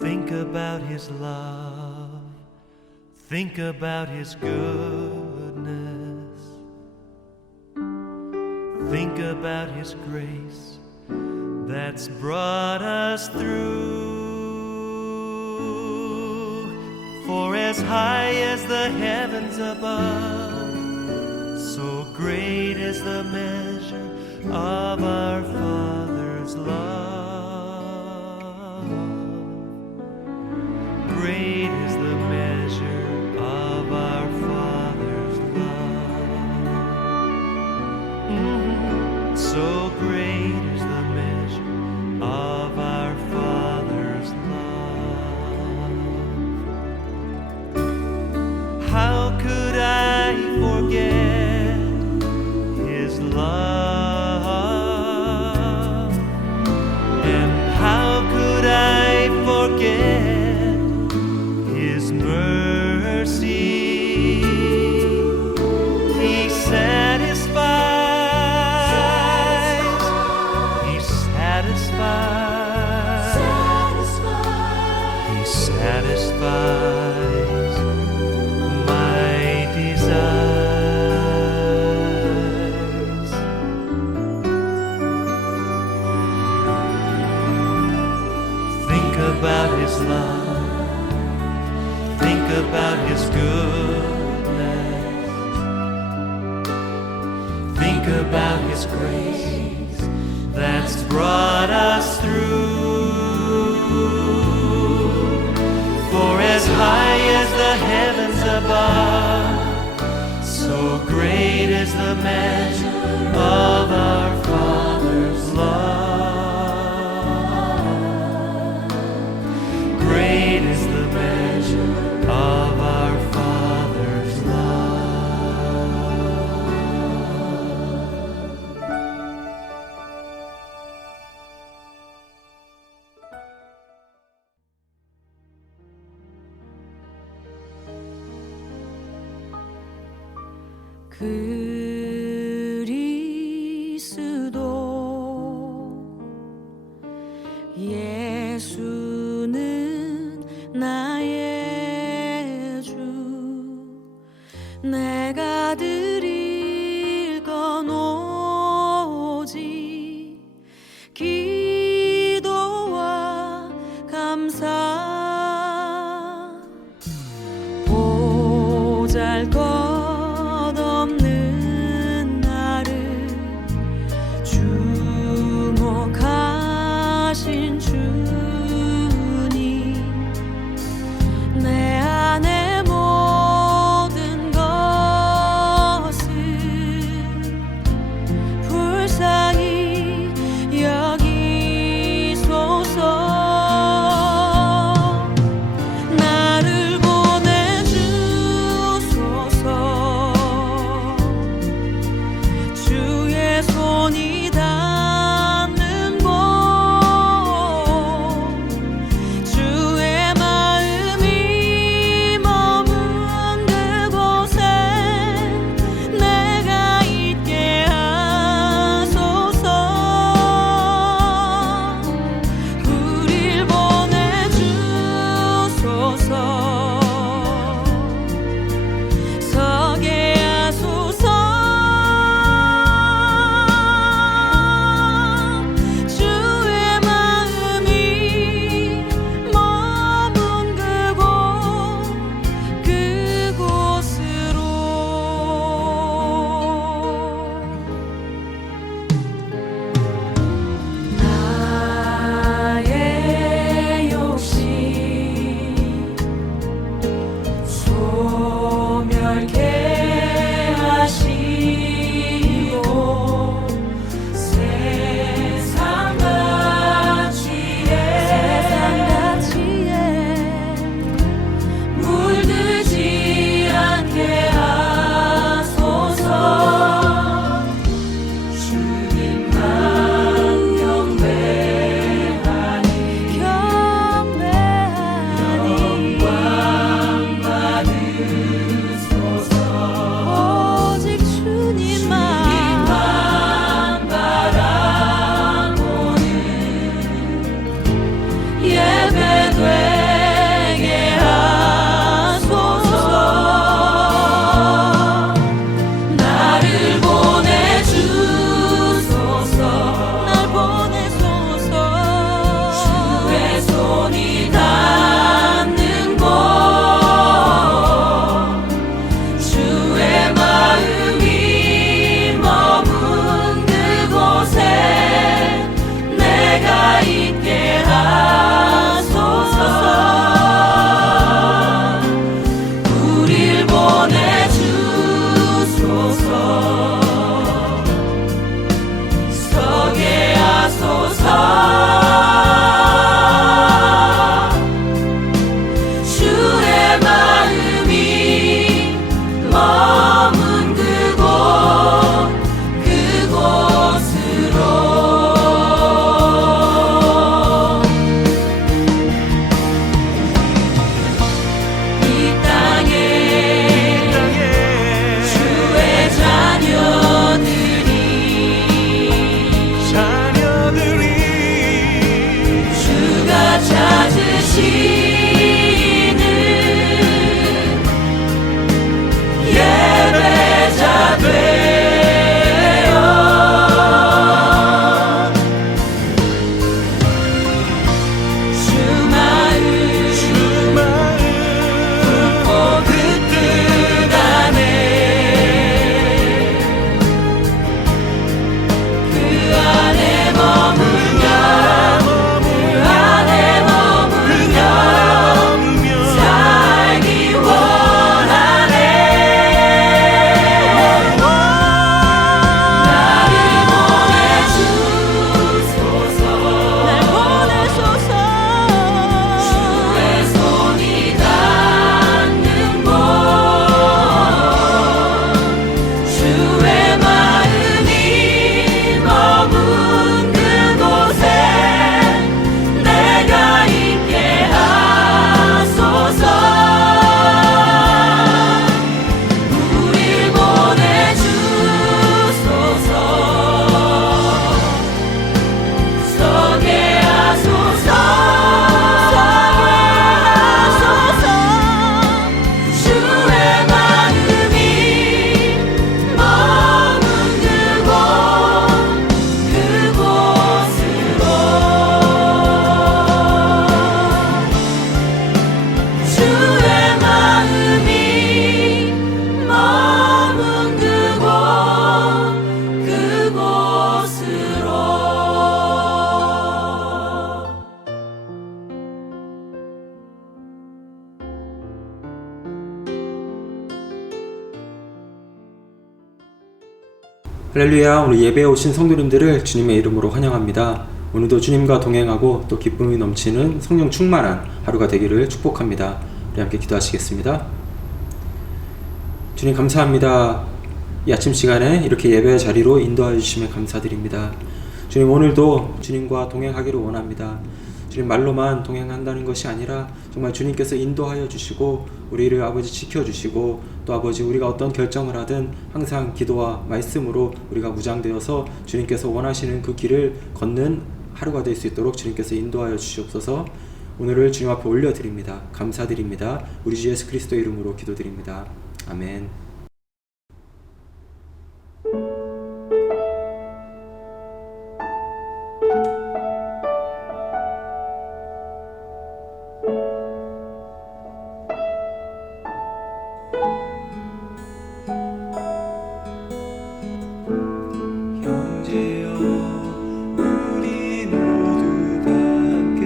Think about His love. Think about His goodness. Think about His grace that's brought us through. For as high as the heavens above, so great is the measure of our Father's love. Great is the measure of our Father's love. So great is the measure of our Father's love. How could I forget His love? And how could I forget His mercy? He satisfies, He satisfies, He satisfies my desires. Think about His love. Think about His goodness. Think about His grace that's brought us through. For as high as the heavens above, so great is the measure of our Father's love. Great is the measure of our Father's love. 그리스도 예수는 나의 주 내가 드릴 건 오직 기도와 감사 보잘것없는 나를 주목하신 주님 내 안의 모든 것 할렐루야. 오늘 예배에 오신 성도님들을 주님의 이름으로 환영합니다. 오늘도 주님과 동행하고 또 기쁨이 넘치는 성령 충만한 하루가 되기를 축복합니다. 우리 함께 기도하시겠습니다. 주님 감사합니다. 이 아침 시간에 이렇게 예배의 자리로 인도하여 주심에 감사드립니다. 주님, 오늘도 주님과 동행하기를 원합니다. 주님, 말로만 동행한다는 것이 아니라 정말 주님께서 인도하여 주시고 우리를 아버지 지켜주시고 또 아버지 우리가 어떤 결정을 하든 항상 기도와 말씀으로 우리가 무장되어서 주님께서 원하시는 그 길을 걷는 하루가 될 수 있도록 주님께서 인도하여 주시옵소서. 오늘을 주님 앞에 올려드립니다. 감사드립니다. 우리 주 예수 그리스도 이름으로 기도드립니다. 아멘. 형제여 우리 모두 다 함께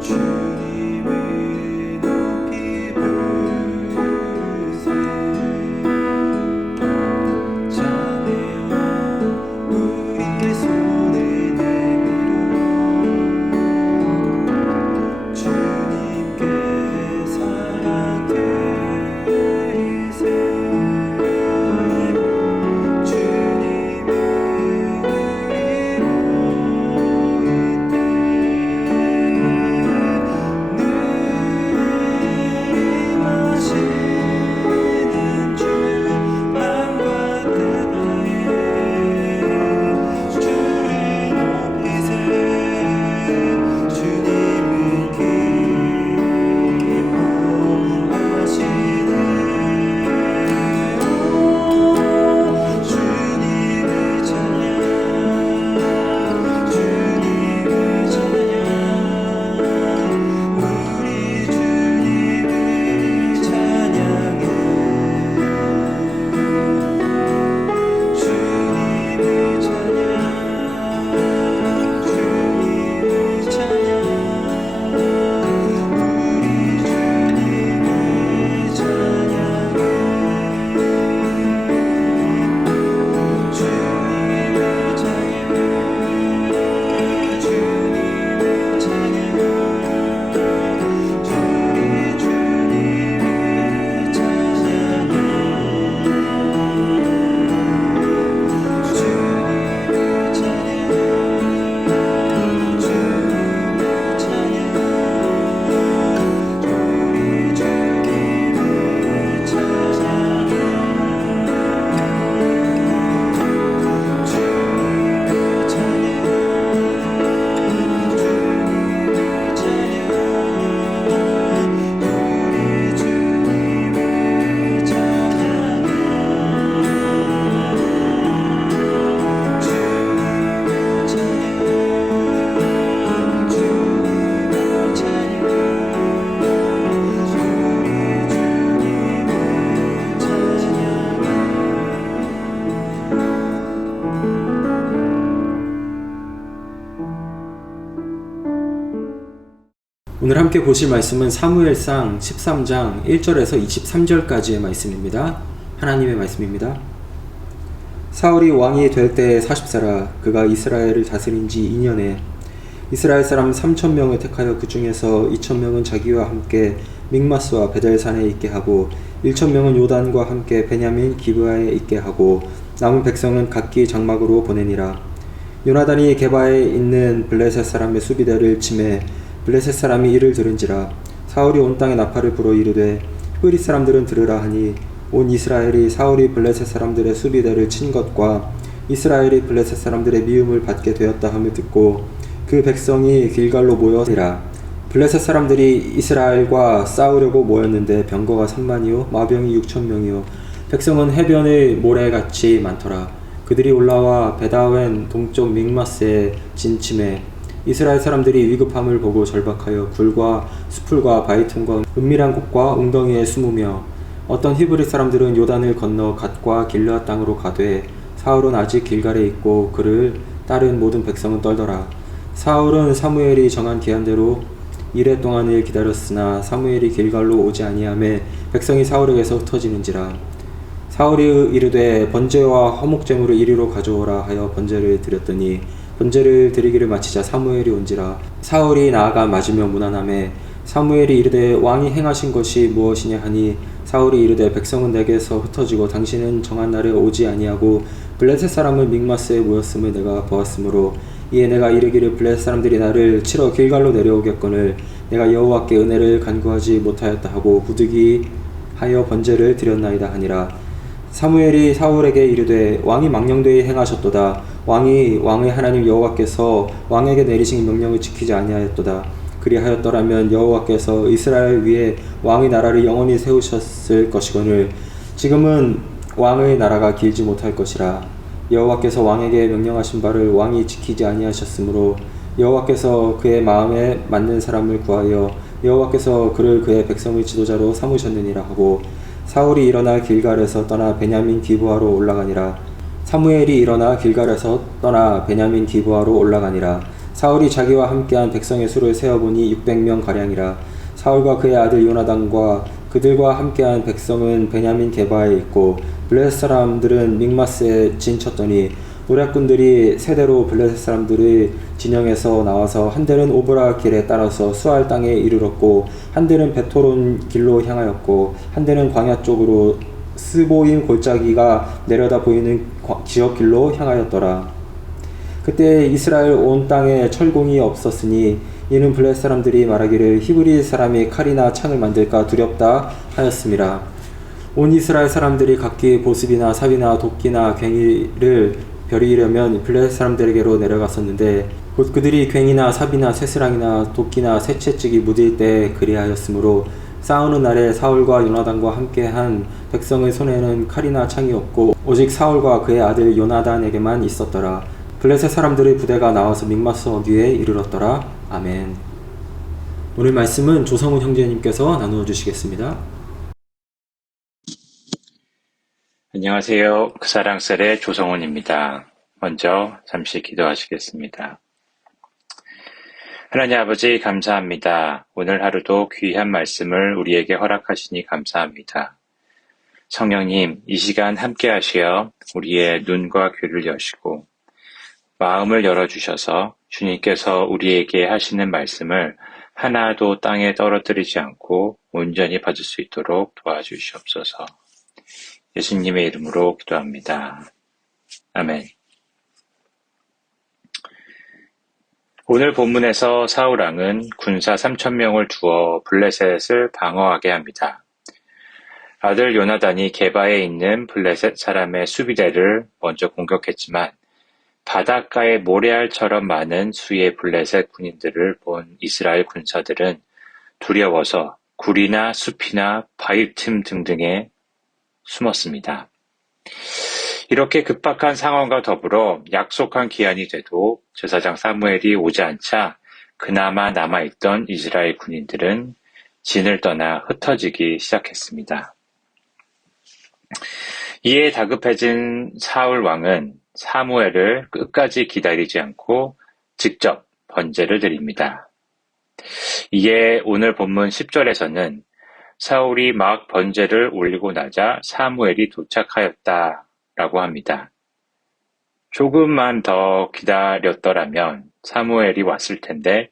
주님을 높이 부르세. 자매여 우리 손을 내밀어 주님께 사랑 드리세. 오늘 함께 보실 말씀은 사무엘상 13장 1절에서 23절까지의 말씀입니다. 하나님의 말씀입니다. 사울이 왕이 될 때에 40세라. 그가 이스라엘을 다스린 지 2년에 이스라엘 사람 3,000명을 택하여 그 중에서 2,000명은 자기와 함께 믹마스와 베델산에 있게 하고 1,000명은 요단과 함께 베냐민 기브아에 있게 하고 남은 백성은 각기 장막으로 보내니라. 요나단이 게바에 있는 블레셋 사람의 수비대를 치매 블레셋 사람이 이를 들은지라. 사울이 온 땅에 나팔을 불어 이르되 히브리 사람들은 들으라 하니 온 이스라엘이 사울이 블레셋 사람들의 수비대를 친 것과 이스라엘이 블레셋 사람들의 미움을 받게 되었다 함을 듣고 그 백성이 길갈로 모여니라. 블레셋 사람들이 이스라엘과 싸우려고 모였는데 병거가 3만이요 마병이 6,000명이요 백성은 해변의 모래같이 많더라. 그들이 올라와 베다웬 동쪽 믹마스에 진침해 이스라엘 사람들이 위급함을 보고 절박하여 굴과 수풀과 바위틈과 은밀한 곳과 웅덩이에 숨으며 어떤 히브리 사람들은 요단을 건너 갓과 길르앗 땅으로 가되 사울은 아직 길갈에 있고 그를 따른 모든 백성은 떨더라. 사울은 사무엘이 정한 기한대로 이레 동안을 기다렸으나 사무엘이 길갈로 오지 아니하매 백성이 사울에게서 흩어지는지라. 사울이 이르되 번제와 화목제물을 이리로 가져오라 하여 번제를 드렸더니 번제를 드리기를 마치자 사무엘이 온지라. 사울이 나아가 맞으며 문안하매 사무엘이 이르되 왕이 행하신 것이 무엇이냐 하니 사울이 이르되 백성은 내게서 흩어지고 당신은 정한 날에 오지 아니하고 블레셋 사람은 믹마스에 모였음을 내가 보았으므로 이에 내가 이르기를 블레셋 사람들이 나를 치러 길갈로 내려오겠거늘 내가 여호와께 은혜를 간구하지 못하였다 하고 부득이하여 번제를 드렸나이다 하니라. 사무엘이 사울에게 이르되 왕이 망령되이 행하셨도다. 왕이 왕의 하나님 여호와께서 왕에게 내리신 명령을 지키지 아니하였도다. 그리하였더라면 여호와께서 이스라엘 위에 왕의 나라를 영원히 세우셨을 것이거늘 지금은 왕의 나라가 길지 못할 것이라. 여호와께서 왕에게 명령하신 바를 왕이 지키지 아니하셨으므로 여호와께서 그의 마음에 맞는 사람을 구하여 여호와께서 그를 그의 백성의 지도자로 삼으셨느니라 하고 사울이 일어나 길갈에서 떠나 베냐민 기브아로 올라가니라. 사무엘이 일어나 길갈에서 떠나 베냐민 기브아로 올라가니라. 사울이 자기와 함께한 백성의 수를 세어보니 600명 가량이라. 사울과 그의 아들 요나단과 그들과 함께한 백성은 베냐민 게바에 있고 블레셋 사람들은 믹마스에 진쳤더니 노략군들이 세대로 블레셋 사람들의 진영에서 나와서 한들은 오브라 길에 따라서 수알 땅에 이르렀고 한들은 베토론 길로 향하였고 한들은 광야 쪽으로 스보임 골짜기가 내려다 보이는 지역 길로 향하였더라. 그때 이스라엘 온 땅에 철공이 없었으니 이는 블레셋 사람들이 말하기를 히브리 사람이 칼이나 창을 만들까 두렵다 하였음이라. 온 이스라엘 사람들이 각기 보습이나 삽이나 도끼나 괭이를 벼리려면 블레셋 사람들에게로 내려갔었는데 곧 그들이 괭이나 삽이나 쇠스랑이나 도끼나 쇠채찍이 무딜 때 그리하였으므로 싸우는 날에 사울과 요나단과 함께한 백성의 손에는 칼이나 창이 없고 오직 사울과 그의 아들 요나단에게만 있었더라. 블레셋 사람들의 부대가 나와서 믹마스 어귀에 이르렀더라. 아멘. 오늘 말씀은 조성훈 형제님께서 나누어 주시겠습니다. 안녕하세요. 그 사랑셀의 조성훈입니다. 먼저 잠시 기도하시겠습니다. 하나님 아버지 감사합니다. 오늘 하루도 귀한 말씀을 우리에게 허락하시니 감사합니다. 성령님, 이 시간 함께 하시어 우리의 눈과 귀를 여시고 마음을 열어주셔서 주님께서 우리에게 하시는 말씀을 하나도 땅에 떨어뜨리지 않고 온전히 받을 수 있도록 도와주시옵소서. 예수님의 이름으로 기도합니다. 아멘. 오늘 본문에서 사울 왕은 군사 3,000명을 두어 블레셋을 방어하게 합니다. 아들 요나단이 게바에 있는 블레셋 사람의 수비대를 먼저 공격했지만 바닷가의 모래알처럼 많은 수의 블레셋 군인들을 본 이스라엘 군사들은 두려워서 굴이나 숲이나 바위 틈 등등에 숨었습니다. 이렇게 급박한 상황과 더불어 약속한 기한이 돼도 제사장 사무엘이 오지 않자 그나마 남아있던 이스라엘 군인들은 진을 떠나 흩어지기 시작했습니다. 이에 다급해진 사울 왕은 사무엘을 끝까지 기다리지 않고 직접 번제를 드립니다. 이에 오늘 본문 10절에서는 사울이 막 번제를 올리고 나자 사무엘이 도착하였다라고 합니다. 조금만 더 기다렸더라면 사무엘이 왔을 텐데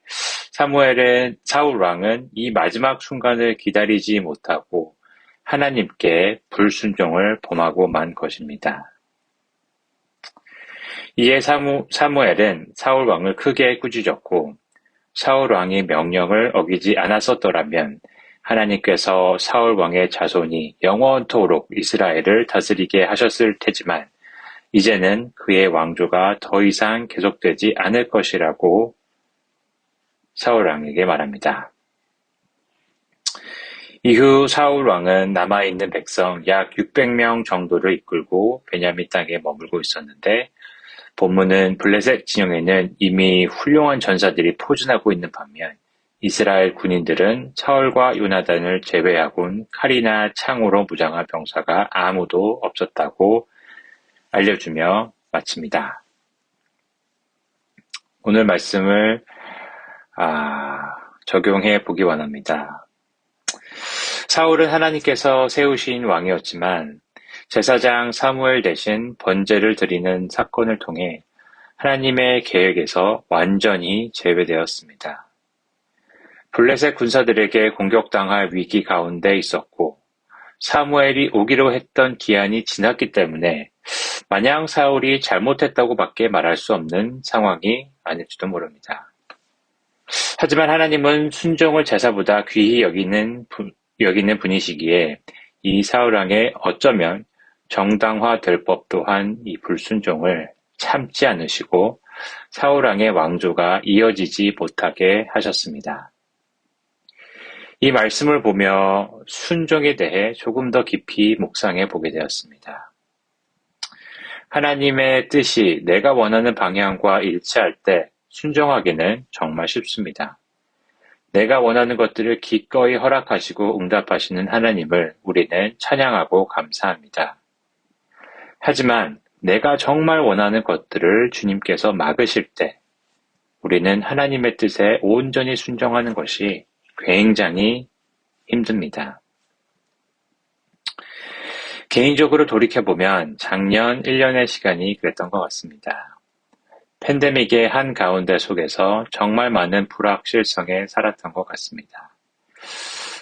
사울 왕은 이 마지막 순간을 기다리지 못하고 하나님께 불순종을 범하고 만 것입니다. 이에 사무엘은 사울 왕을 크게 꾸짖었고 사울 왕이 명령을 어기지 않았었더라면 하나님께서 사울 왕의 자손이 영원토록 이스라엘을 다스리게 하셨을 테지만 이제는 그의 왕조가 더 이상 계속되지 않을 것이라고 사울 왕에게 말합니다. 이후 사울 왕은 남아있는 백성 약 600명 정도를 이끌고 베냐민 땅에 머물고 있었는데 본문은 블레셋 진영에는 이미 훌륭한 전사들이 포진하고 있는 반면 이스라엘 군인들은 사울과 요나단을 제외하곤 칼이나 창으로 무장한 병사가 아무도 없었다고 알려주며 마칩니다. 오늘 말씀을 적용해 보기 원합니다. 사울은 하나님께서 세우신 왕이었지만 제사장 사무엘 대신 번제를 드리는 사건을 통해 하나님의 계획에서 완전히 제외되었습니다. 블레셋 군사들에게 공격당할 위기 가운데 있었고 사무엘이 오기로 했던 기한이 지났기 때문에 마냥 사울이 잘못했다고 밖에 말할 수 없는 상황이 아닐지도 모릅니다. 하지만 하나님은 순종을 제사보다 귀히 여기는 분이시기에 이 사울왕의 어쩌면 정당화될 법도 한 이 불순종을 참지 않으시고 사울왕의 왕조가 이어지지 못하게 하셨습니다. 이 말씀을 보며 순종에 대해 조금 더 깊이 묵상해 보게 되었습니다. 하나님의 뜻이 내가 원하는 방향과 일치할 때 순종하기는 정말 쉽습니다. 내가 원하는 것들을 기꺼이 허락하시고 응답하시는 하나님을 우리는 찬양하고 감사합니다. 하지만 내가 정말 원하는 것들을 주님께서 막으실 때 우리는 하나님의 뜻에 온전히 순종하는 것이 굉장히 힘듭니다. 개인적으로 돌이켜보면 작년 1년의 시간이 그랬던 것 같습니다. 팬데믹의 한가운데 속에서 정말 많은 불확실성에 살았던 것 같습니다.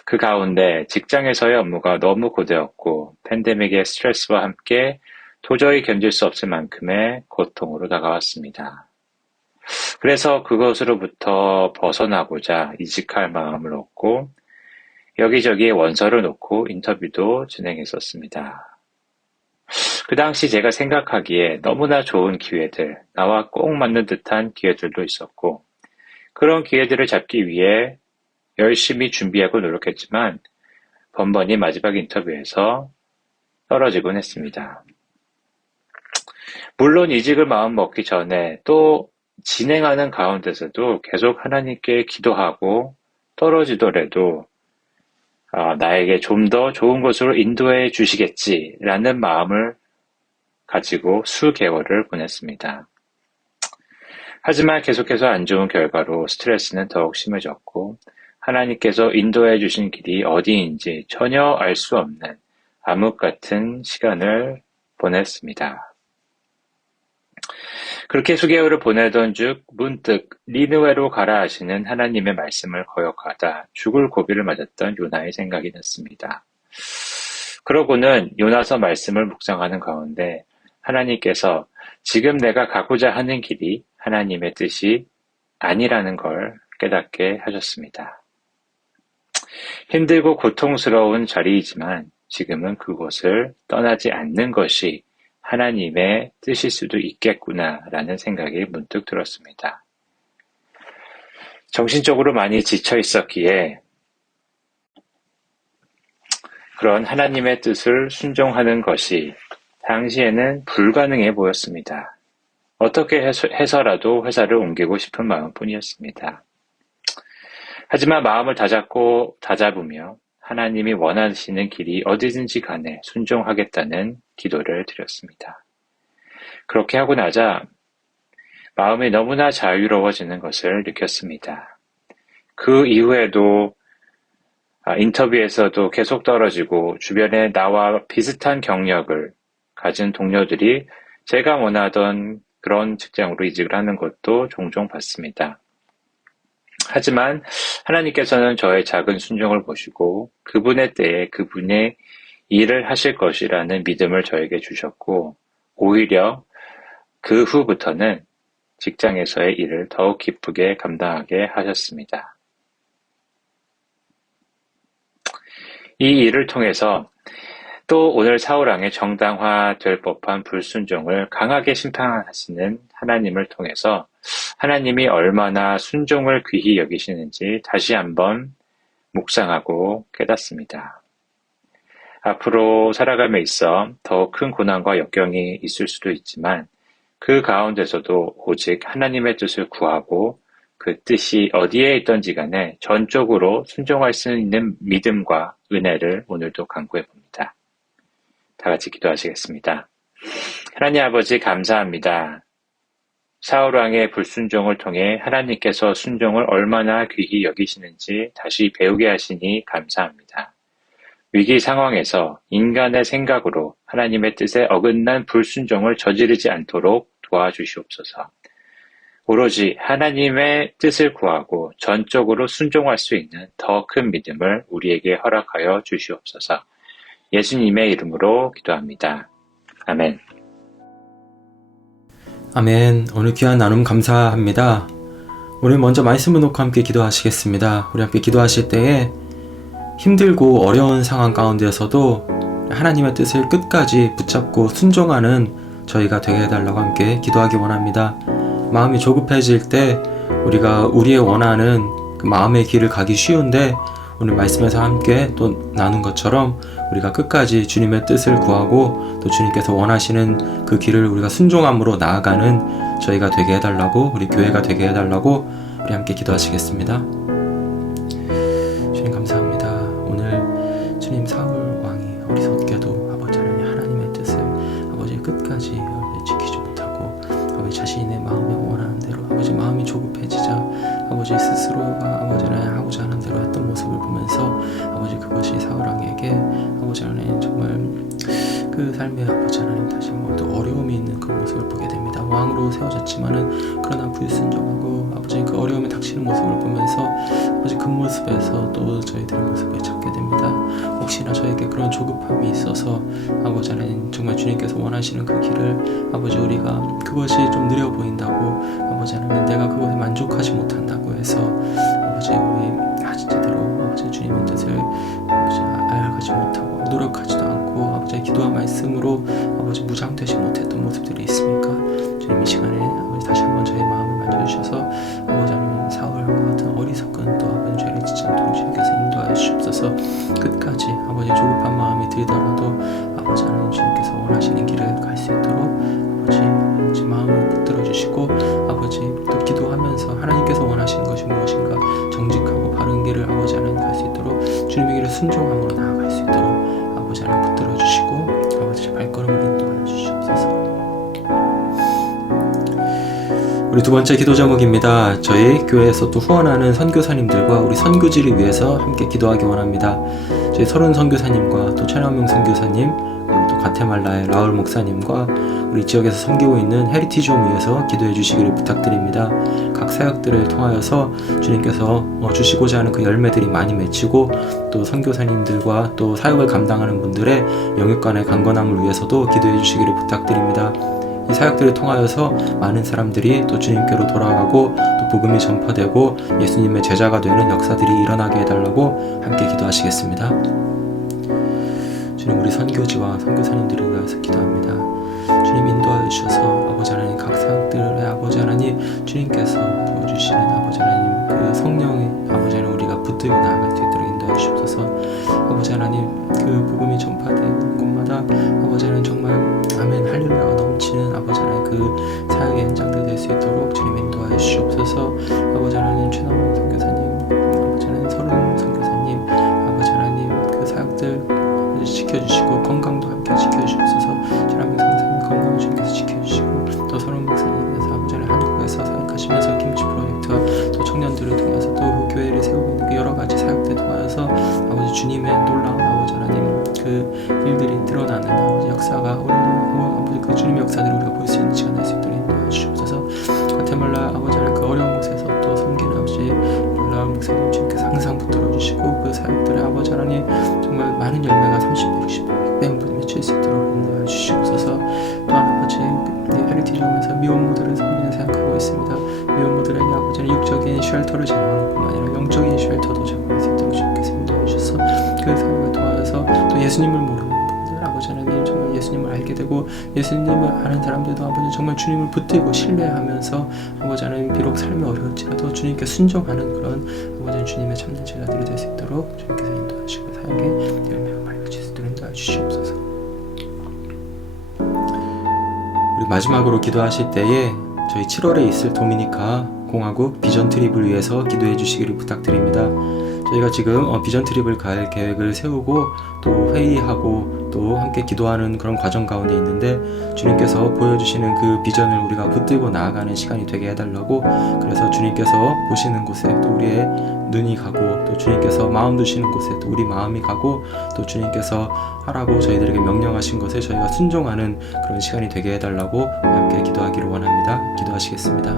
그 가운데 직장에서의 업무가 너무 고되었고 팬데믹의 스트레스와 함께 도저히 견딜 수 없을 만큼의 고통으로 다가왔습니다. 그래서 그것으로부터 벗어나고자 이직할 마음을 얻고 여기저기에 원서를 놓고 인터뷰도 진행했었습니다. 그 당시 제가 생각하기에 너무나 좋은 기회들, 나와 꼭 맞는 듯한 기회들도 있었고 그런 기회들을 잡기 위해 열심히 준비하고 노력했지만 번번이 마지막 인터뷰에서 떨어지곤 했습니다. 물론 이직을 마음 먹기 전에 또 진행하는 가운데서도 계속 하나님께 기도하고 떨어지더라도 나에게 좀 더 좋은 곳으로 인도해 주시겠지라는 마음을 가지고 수개월을 보냈습니다. 하지만 계속해서 안 좋은 결과로 스트레스는 더욱 심해졌고 하나님께서 인도해 주신 길이 어디인지 전혀 알 수 없는 암흑 같은 시간을 보냈습니다. 그렇게 수개월을 보내던 중 문득 니느웨로 가라 하시는 하나님의 말씀을 거역하다 죽을 고비를 맞았던 요나의 생각이 났습니다. 그러고는 요나서 말씀을 묵상하는 가운데 하나님께서 지금 내가 가고자 하는 길이 하나님의 뜻이 아니라는 걸 깨닫게 하셨습니다. 힘들고 고통스러운 자리이지만 지금은 그곳을 떠나지 않는 것이 하나님의 뜻일 수도 있겠구나라는 생각이 문득 들었습니다. 정신적으로 많이 지쳐 있었기에 그런 하나님의 뜻을 순종하는 것이 당시에는 불가능해 보였습니다. 어떻게 해서라도 회사를 옮기고 싶은 마음뿐이었습니다. 하지만 마음을 다잡으며 하나님이 원하시는 길이 어디든지 간에 순종하겠다는 기도를 드렸습니다. 그렇게 하고 나자 마음이 너무나 자유로워지는 것을 느꼈습니다. 그 이후에도 인터뷰에서도 계속 떨어지고 주변에 나와 비슷한 경력을 가진 동료들이 제가 원하던 그런 직장으로 이직을 하는 것도 종종 봤습니다. 하지만 하나님께서는 저의 작은 순종을 보시고 그분의 때에 그분의 일을 하실 것이라는 믿음을 저에게 주셨고 오히려 그 후부터는 직장에서의 일을 더욱 기쁘게 감당하게 하셨습니다. 이 일을 통해서 또 오늘 사울왕의 정당화될 법한 불순종을 강하게 심판하시는 하나님을 통해서 하나님이 얼마나 순종을 귀히 여기시는지 다시 한번 묵상하고 깨닫습니다. 앞으로 살아감에 있어 더 큰 고난과 역경이 있을 수도 있지만 그 가운데서도 오직 하나님의 뜻을 구하고 그 뜻이 어디에 있던지 간에 전적으로 순종할 수 있는 믿음과 은혜를 오늘도 간구해 봅니다. 다 같이 기도하시겠습니다. 하나님 아버지 감사합니다. 사울왕의 불순종을 통해 하나님께서 순종을 얼마나 귀히 여기시는지 다시 배우게 하시니 감사합니다. 위기 상황에서 인간의 생각으로 하나님의 뜻에 어긋난 불순종을 저지르지 않도록 도와주시옵소서. 오로지 하나님의 뜻을 구하고 전적으로 순종할 수 있는 더 큰 믿음을 우리에게 허락하여 주시옵소서. 예수님의 이름으로 기도합니다. 아멘. 아멘. 오늘 귀한 나눔 감사합니다. 오늘 먼저 말씀을 놓고 함께 기도하시겠습니다. 우리 함께 기도하실 때에 힘들고 어려운 상황 가운데에서도 하나님의 뜻을 끝까지 붙잡고 순종하는 저희가 되게 해달라고 함께 기도하기 원합니다. 마음이 조급해질 때 우리가 우리의 원하는 그 마음의 길을 가기 쉬운데 오늘 말씀에서 함께 또 나눈 것처럼 우리가 끝까지 주님의 뜻을 구하고 또 주님께서 원하시는 그 길을 우리가 순종함으로 나아가는 저희가 되게 해달라고, 우리 교회가 되게 해달라고 우리 함께 기도하시겠습니다. 주님 감사합니다. 오늘 주님 사울 왕이 어리석게도 아버지 하나님의 뜻을 아버지 끝까지 지키지 못하고 아버지 자신의 마음에 원하는 대로 아버지 마음이 조급해지자 아버지 스스로가 아버지 하고자 하는 대로 했던 모습을 보면서 아버지 그것이 사울 왕에게 아버지 하나님 정말 그 삶에 아버지 하나님 다시 한번 또 어려움이 있는 그 모습을 보게 됩니다. 왕으로 세워졌지만은 그러나 불순종하고 아버지 그 어려움이 닥치는 모습을 보면서 아버지 그 모습에서 또 저희들의 모습을 찾게 됩니다. 혹시나 저에게 그런 조급함이 있어서 아버지 하나님 정말 주님께서 원하시는 그 길을 아버지 우리가 그것이 좀 느려 보인다고 아버지 하나님 내가 그것에 만족하지 못한다고 해서 아버지 우리 아주 제대로 아버지 주님의 뜻을 아버지 알아가지 못하고 노력하지도 않고 아버지의 기도와 말씀으로 아버지 무장되지 못했던 모습들이 있습니까? 주님 이 시간에 아버지 다시 한번 저의 마음을 만져주셔서 아버지 하나님 사울과 같은 어리석은 또 아버지 죄를 짓지 않도록 주님께서 인도하여 주시옵소서. 끝까지 아버지 조급한 마음이 들더라도 아버지 하나님 주님께서 원하시는 길을 갈 수 있도록 아버지 마음을 붙들어 주시고 아버지 또 기도하면서 하나님께서 원하시는 것이 무엇인가 정직하고 바른 길을 아버지 하나님 갈 수 있도록 주님의 길을 순종함으로 나아갈 수 있도록 아버지 하나님 붙들어 주시고 아버지 발걸음을 인도하여 주시옵소서. 우리 두 번째 기도 제목입니다. 저희 교회에서 또 후원하는 선교사님들과 우리 선교지를 위해서 함께 기도하기 원합니다. 저희 30 선교사님과 또 1000명 선교사님 그리고 또 과테말라의 라울 목사님과 우리 지역에서 섬기고 있는 헤리티지 홈 위해서 기도해 주시기를 부탁드립니다. 각 사역들을 통하여서 주님께서 주시고자 하는 그 열매들이 많이 맺히고 또 선교사님들과 또 사역을 감당하는 분들의 영육간의 강건함을 위해서도 기도해 주시기를 부탁드립니다. 이 사역들을 통하여서 많은 사람들이 또 주님께로 돌아가고 또 복음이 전파되고 예수님의 제자가 되는 역사들이 일어나게 해달라고 함께 기도하시겠습니다. 주님 우리 선교지와 선교사님들을 위해서 기도합니다. 주님 인도하여 주셔서 아버지 하나님 각 사역들의 아버지 하나님 주님께서 부어주시는 아버지 하나님 그 성령의 아버지 하나님 우리가 붙들고 나아갈 수 있도록 인도하여 주옵소서. 아버지 하나님 그 복음이 전파되는 곳마다 아버지 하나님 정말 아멘 할렐루야가 넘치는 아버지 하나님 그 사역의 현장들 될 수 있도록 주님 인도하여 주시옵소서. 아버지 하나님 최남원 선교사님 아버지 하나님 서른 선교사님 아버지 하나님 그 사역들 지켜주시고 건강도 함께 지켜주시옵소서. 최남원 선교사님 건강을 주님께서 지켜주시고 또 서른 목사님께서 아버지 하나님 한국에서 사역하시면서 김치 프로젝트와 또 청년들을 통해서 또 교회를 세우고 있는 그 여러 가지 사역들 통하여서 아버지 주님의 놀라운 아버지 하나님 그 일들이 드러나는 아버지 역사가 우리 아버지 그 주님의 역사들을 우리가 볼 수 있는 시간 될 수 있도록 인도해 주시옵소서. 과테말라 아버지 하나님 그 어려운 곳에서 또 섬기는 아버지 라울 목사님 주님께서 항상 붙들어 주시고 그 사역들의 아버지 하나님 정말 많은 열매가 30배, 60배, 100배 맺힐 수 있도록 인도해 주시옵소서. 또한 아버지 헤리티지 홈에서 미혼모들을 섬기는 생각하고 있습니다. 미혼모들에게 아버지는 육적인 쉘터를 제공하는 뿐만 아니라 영적인 쉘터도 제공할 수 있도록 주님께서 인도해 주셔서 그 사역을 통하여서 또 예수님을 모르는 분들 아버지 하나님 정말 예수님을 알게 되고 예수님을 아는 사람들도 아버지 정말 주님을 붙들고 신뢰하면서 아버지 하나님 비록 삶이 어려울지라도 주님께 순종하는 그런 아버지 주님의 참된 제자들이 될 수 있도록 주님께서 인도하시고 사역에 열매가 많이 맺힐 수 있도록 인도해 주시옵소서. 우리 마지막으로 기도하실 때에 저희 7월에 있을 도미니카 공화국 비전 트립을 위해서 기도해 주시기를 부탁드립니다. 저희가 지금 비전 트립을 갈 계획을 세우고 또 회의하고 또 함께 기도하는 그런 과정 가운데 있는데, 주님께서 보여주시는 그 비전을 우리가 붙들고 나아가는 시간이 되게 해달라고, 그래서 주님께서 보시는 곳에 또 우리의 눈이 가고, 또 주님께서 마음 두시는 곳에 또 우리 마음이 가고, 또 주님께서 하라고 저희들에게 명령하신 것에 저희가 순종하는 그런 시간이 되게 해달라고 함께 기도하기를 원합니다. 기도하시겠습니다.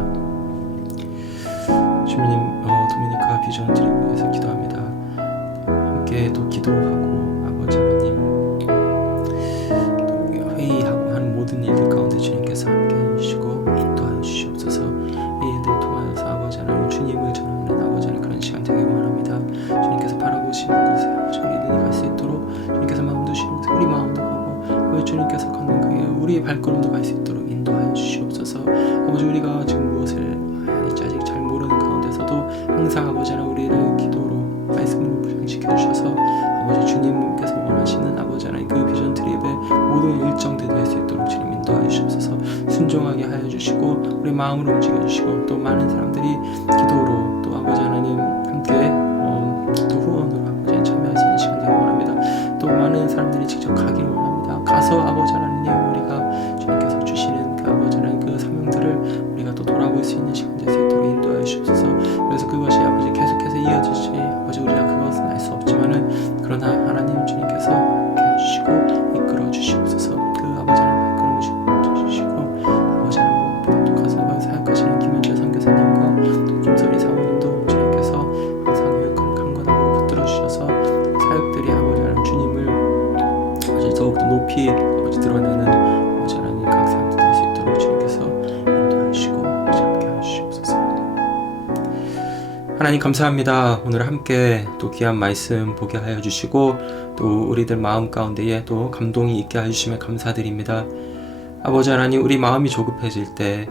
주님, 도미니카 비전 트립을 위해서 기도합니다. 함께 또 기도하고 아버지 하나님, 또 회의하고 하는 모든 일들 가운데 주님께서 함께 해주시고 인도하여 주시옵소서. 이 일들 통하여서 아버지 하나님 주님을 전하는 아버지 하나님 그런 시간 되게 원합니다. 주님께서 바라보시는 곳에 아버지 우리 눈이 갈 수 있도록, 주님께서 마음 두시는 곳에 우리 마음도 가고, 왜 주님께서 걷는 그 길에 우리의 발걸음도 갈 수 있도록 인도하여 주시옵소서. 아버지, 우리가 지금 무엇을 아직 잘 모르는 가운데서도 항상 아버지 하나님 우리를 기도로 말씀을 부양시켜 주셔서 아버지 주님께서 원하시는 아버지 하나님 그 비전 트립의 모든 일정들이 될 수 있도록 주님 인도하여 주셔서 순종하게 하여 주시고, 우리 마음을 움직여 주시고, 또 많은 사람들이 기도로 또 아버지 하나님 함께 또 후원으로 아버지 하나님 참여할 수 있는 시간 되길 원합니다. 또 많은 사람들이 직접 가기를 원합니다. 가서 아버지 하나님 우리가 주님께서 주시는 그 아버지 하나님 그 사명들을 우리가 또 돌아볼 수 있는 시간 될 수 있도록 인도하여 주옵소서. 그래서 그것이 아버지 계속해서 이어질지 아버지 우리가 그것은 알 수 없지만은, 그러나 하나님 주님께서 함께 해주시고 이끌어 주시옵소서. 그 아버지 하나님 발걸음을 주시고 아버지 하나님 또 가서 사역하시는 김현재 선교사님과 또 김설이 사모님도 주님께서 항상 유익한 강건함으로 붙들어 주셔서 사역들이 아버지 하나님 주님을 아버지 더욱더 높이 아버지 드러내는 아버지 하나님 각 사역들 될 수 있도록 주님께서 인도하여 주시고 아버지 함께 하시옵소서. 하나님 감사합니다. 오늘 함께 또 귀한 말씀 보게 하여 주시고, 또 우리들 마음 가운데에 또 감동이 있게 하여 주심에 감사드립니다. 아버지 하나님, 우리 마음이 조급해질 때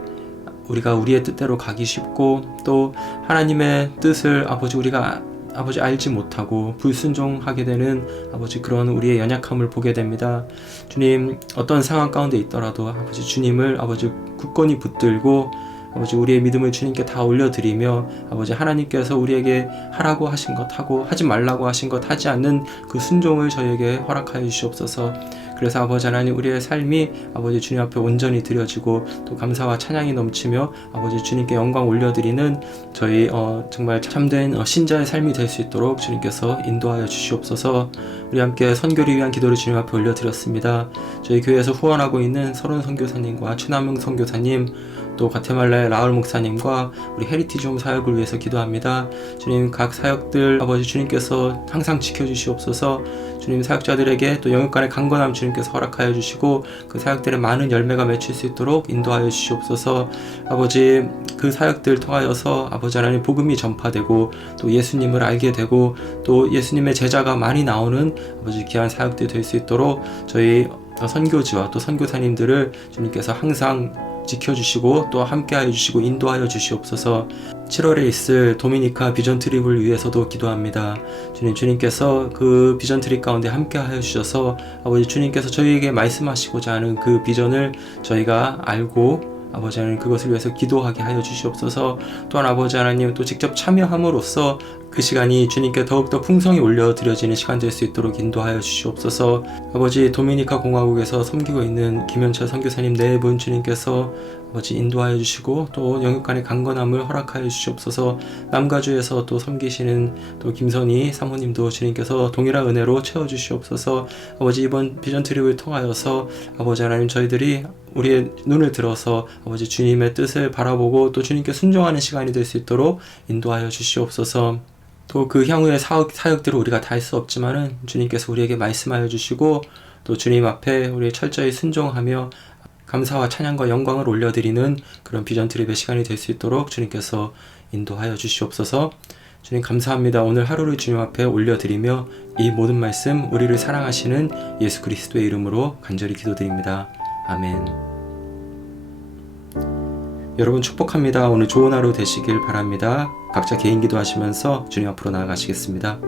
우리가 우리의 뜻대로 가기 쉽고, 또 하나님의 뜻을 아버지 우리가 아버지 알지 못하고 불순종하게 되는 아버지 그런 우리의 연약함을 보게 됩니다. 주님, 어떤 상황 가운데 있더라도 아버지 주님을 아버지 굳건히 붙들고 아버지 우리의 믿음을 주님께 다 올려드리며, 아버지 하나님께서 우리에게 하라고 하신 것 하고 하지 말라고 하신 것 하지 않는 그 순종을 저희에게 허락하여 주시옵소서. 그래서 아버지 하나님 우리의 삶이 아버지 주님 앞에 온전히 드려지고 또 감사와 찬양이 넘치며 아버지 주님께 영광 올려드리는 저희 정말 참된 신자의 삶이 될 수 있도록 주님께서 인도하여 주시옵소서. 우리 함께 선교를 위한 기도를 주님 앞에 올려드렸습니다. 저희 교회에서 후원하고 있는 서른 선교사님과 최남용 선교사님, 또 과테말라의 라울 목사님과 우리 헤리티지 홈 사역을 위해서 기도합니다. 주님, 각 사역들 아버지 주님께서 항상 지켜주시옵소서. 주님, 사역자들에게 또 영육간의 강건함 주님께서 허락하여 주시고, 그 사역들의 많은 열매가 맺힐 수 있도록 인도하여 주시옵소서. 아버지, 그 사역들 통하여서 아버지 하나님 복음이 전파되고 또 예수님을 알게 되고 또 예수님의 제자가 많이 나오는 아버지 귀한 사역들이 될 수 있도록 저희 선교지와 또 선교사님들을 주님께서 항상 지켜주시고 또 함께하여 주시고 인도하여 주시옵소서. 7월에 있을 도미니카 비전 트립을 위해서도 기도합니다. 주님께서 그 비전 트립 가운데 함께하여 주셔서 아버지 주님께서 저희에게 말씀하시고자 하는 그 비전을 저희가 알고 아버지 하나님 그것을 위해서 기도하게 하여 주시옵소서. 또한 아버지 하나님 또 직접 참여함으로써 그 시간이 주님께 더욱더 풍성히 올려드려지는 시간 될 수 있도록 인도하여 주시옵소서. 아버지, 도미니카 공화국에서 섬기고 있는 김현철 선교사님 네 분 주님께서 아버지 인도하여 주시고 또 영육간의 강건함을 허락하여 주시옵소서. 남가주에서 또 섬기시는 또 김선희 사모님도 주님께서 동일한 은혜로 채워주시옵소서. 아버지, 이번 비전 트립을 통하여서 아버지 하나님 저희들이 우리의 눈을 들어서 아버지 주님의 뜻을 바라보고 또 주님께 순종하는 시간이 될 수 있도록 인도하여 주시옵소서. 또 그 향후의 사역들을 우리가 다 할 수 없지만은 주님께서 우리에게 말씀하여 주시고 또 주님 앞에 우리 철저히 순종하며 감사와 찬양과 영광을 올려드리는 그런 비전 트립의 시간이 될 수 있도록 주님께서 인도하여 주시옵소서. 주님 감사합니다. 오늘 하루를 주님 앞에 올려드리며 이 모든 말씀 우리를 사랑하시는 예수 그리스도의 이름으로 간절히 기도드립니다. 아멘. 여러분 축복합니다. 오늘 좋은 하루 되시길 바랍니다. 각자 개인 기도하시면서 주님 앞으로 나아가시겠습니다.